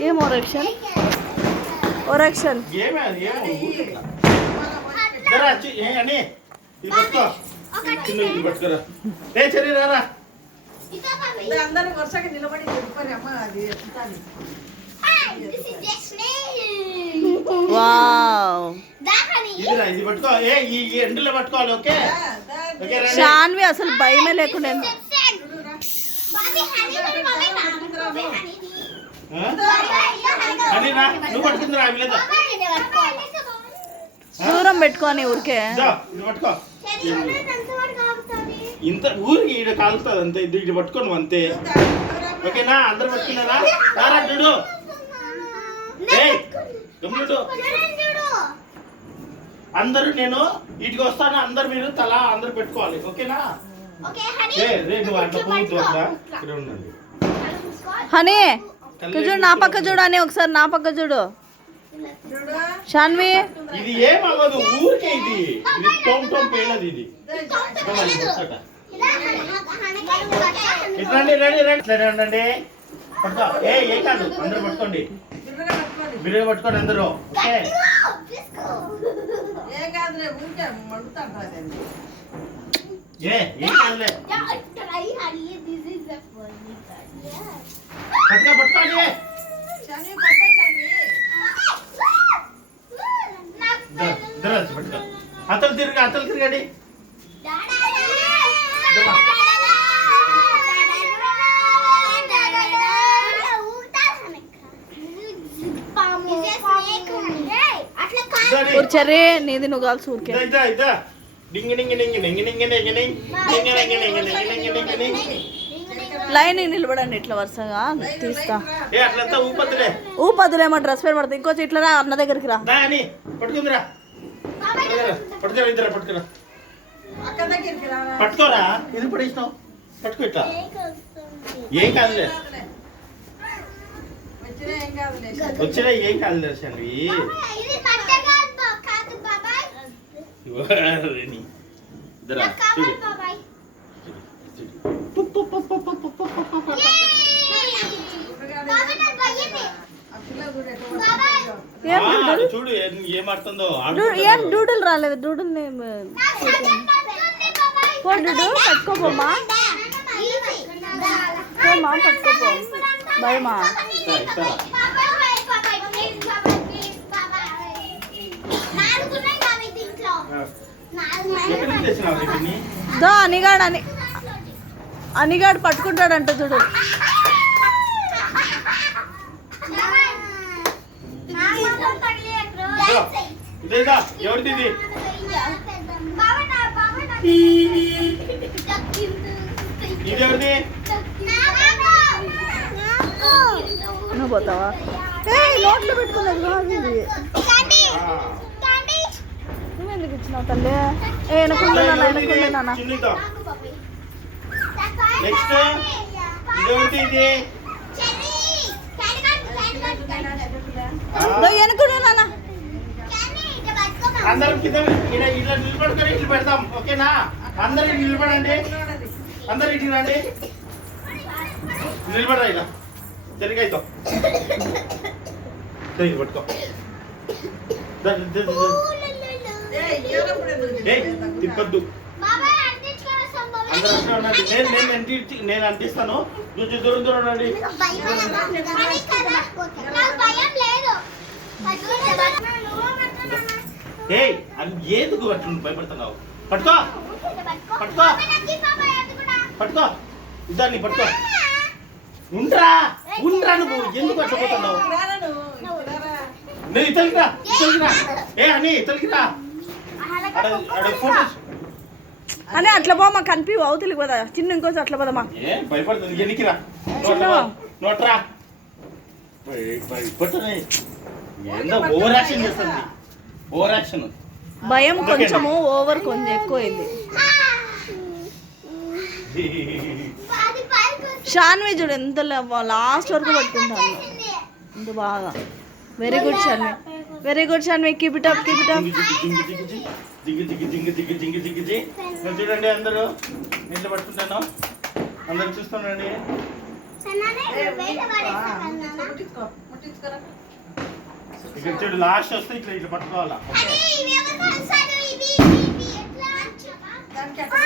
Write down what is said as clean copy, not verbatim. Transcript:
ఏం ఓరక్షన్ ఓరక్షన్ అందరూ వరుసగా నిలబడి అమ్మ అది షాన్వి అసలు భయమే లేకుండా దూరం పెట్టుకోని ఊరికే ఇంత ఊరికి ఈడ కాలుతుంది అంతే ఇటు పట్టుకోను అంతే ఓకేనా అందరు పట్టుకున్నారా చూడు అందరూ నేను ఇటుకి వస్తాను అందరు మీరు తల అందరు పెట్టుకోవాలి ఓకేనా నువ్వు అట్లా ఇక్కడ ఉండండి హనీ చూడు నా పక్క చూడు అని ఒకసారి నా పక్క చూడు షాన్వి ఇది ఏమవ్వదు ఊరికే ఇది ఇది టోమ్ టోమ్ పేలది ఇది రండి రండి రండి రండి పట్టుకో ఏ కాదు అందరూ పట్టుకోండి బిర్యానీ పట్టుకోండి అందరూ ఓకే ఏం కాదులే పట్టుకో పట్టుకోండి పట్టుకో అతలు తిరగండి చెర్రీ నీది నువ్వు కాల్సి ఊరికే లైన్ నిలబడండి ఇట్లా వరుసగా తీస్తా ఊపద్దులేమో డ్రెస్ పేరు పడుతుంది ఇంకొంచెం ఇట్లా రా అన్న దగ్గరికి రా పట్టుకోరా ఇది పడేసినావు పట్టుకో ఇట్లా ఏం కాదులే వచ్చినా ఏం కాదులే అసలు చూడు ఏమాడుతుందో ఏం డూడుల్ రాలేదు డూడుల్ పట్టుకోపోమా పోమా పట్టుకోపో భయమా దో అనిగాడు పట్టుకుంటాడంట చూడు ఎవరిది నువ్వు పోతావా నోట్లో పెట్టుకున్నది నువ్వెందుకు ఇచ్చినావు తల్లి ఎనుకున్నా అందరం కింద ఇలా నిలబడుకొని ఇట్లు పెడతాం ఓకేనా అందరు ఇటు నిలబడండి అందరు ఇటు రండి నిలబడరా ఇలా తిరిగైతో పట్టుకో తిప్పద్దు నేను అంటిస్తాను దూరం దూరం రండి అది ఎందుకు అట్లా భయపడుతున్నావు పట్టుకో పట్టుకో పట్టుకో ఇద్దరిని పట్టుకో ఉండరా నువ్వు ఎందుకు అట్లా పోతున్నావు నేను ఇతలికిరా అని ఇతలికిరా ఫోటోస్ అని అట్లా పోమా కనిపి అవుతుంది కదా చిన్న ఇంకోసం అట్లా పోదమ్మా భయపడుతుంది ఎన్నికిరా నోట్రా ఓవర్ యాక్షన్ చేస్తుంది ఓవర్ యాక్షన్ భయం కొంచెము ఓవర్ కొంచెం ఎక్కువైంది షాన్వి చూడు ఎంత లాస్ట్ వరకు పట్టుకుంటాను ఇంత బాగా very good Shanvi keep it up చూడండి అందరూ ఇంట్లో పట్టుకుంటాను అందరు చూస్తానండి ముట్టించుకో ముట్టించుకోరా. ఇక్కడ చూడు లాస్ట్ వస్తే ఇట్లా ఇట్లా పట్టుకోవాలా. దానికి అక్కడ